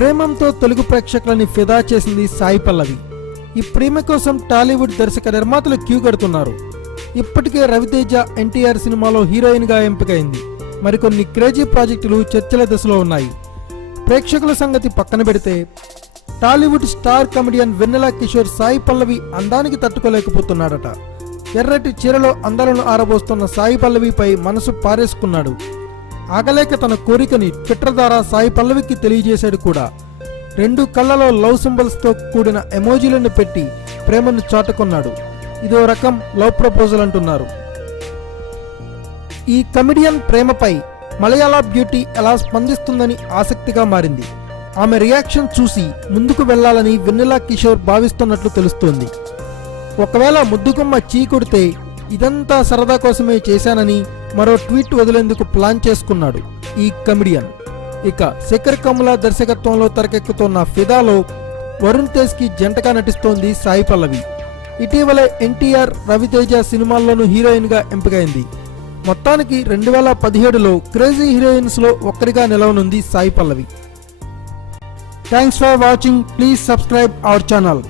ప్రేమంతో తెలుగు ప్రేక్షకులని ఫిదా చేసింది సాయి పల్లవి. ఈ ప్రేమ కోసం టాలీవుడ్ దర్శక నిర్మాతలు క్యూ కడుతున్నారు. ఇప్పటికే రవితేజ ఎన్టీఆర్ సినిమాలో హీరోయిన్గా ఎంపికైంది. మరికొన్ని క్రేజీ ప్రాజెక్టులు చర్చల దశలో ఉన్నాయి. ప్రేక్షకుల సంగతి పక్కన పెడితే Tollywood star comedian Vennela Kishore Sai Pallavi అందానికి తట్టుకోలేకపోతున్నాడట. ఎర్రటి చీరలో అందాలను ఆరబోస్తున్న సాయి పల్లవిపై మనసు పారేసుకున్నాడు. ఆగలేక తన కోరికని ట్విట్టర్ ద్వారా సాయి పల్లవికి తెలియజేశాడు కూడా. రెండు కళ్ళలో లవ్ సింబల్స్తో కూడిన ఎమోజీలను పెట్టి ప్రేమను చాటుకున్నాడు. ఇదో రకం లవ్ ప్రపోజల్ అంటున్నారు. ఈ కమెడియన్ ప్రేమపై మలయాళ బ్యూటీ ఎలా స్పందిస్తుందని ఆసక్తిగా మారింది. ఆమె రియాక్షన్ చూసి ముందుకు వెళ్ళాలని వెన్నెల కిషోర్ భావిస్తున్నట్లు తెలుస్తోంది. ఒకవేళ ముద్దుగుమ్మ చీ కొడితే ఇదంతా సరదా కోసమే చేశానని మరో ట్వీట్ వదిలేందుకు ప్లాన్ చేసుకున్నాడు ఈ కమెడియన్. ఇక శేఖర్ కమల దర్శకత్వంలో తెరకెక్కుతున్న ఫిదాలో వరుణ్ తేజ్కి జంటగా నటిస్తోంది సాయి పల్లవి. ఇటీవలే ఎన్టీఆర్ రవితేజ సినిమాల్లోనూ హీరోయిన్గా ఎంపికైంది. మొత్తానికి రెండు వేల పదిహేడులో క్రేజీ హీరోయిన్స్లో ఒక్కరిగా నిలవనుంది Sai Pallavi. Thanks for watching. Please subscribe our channel.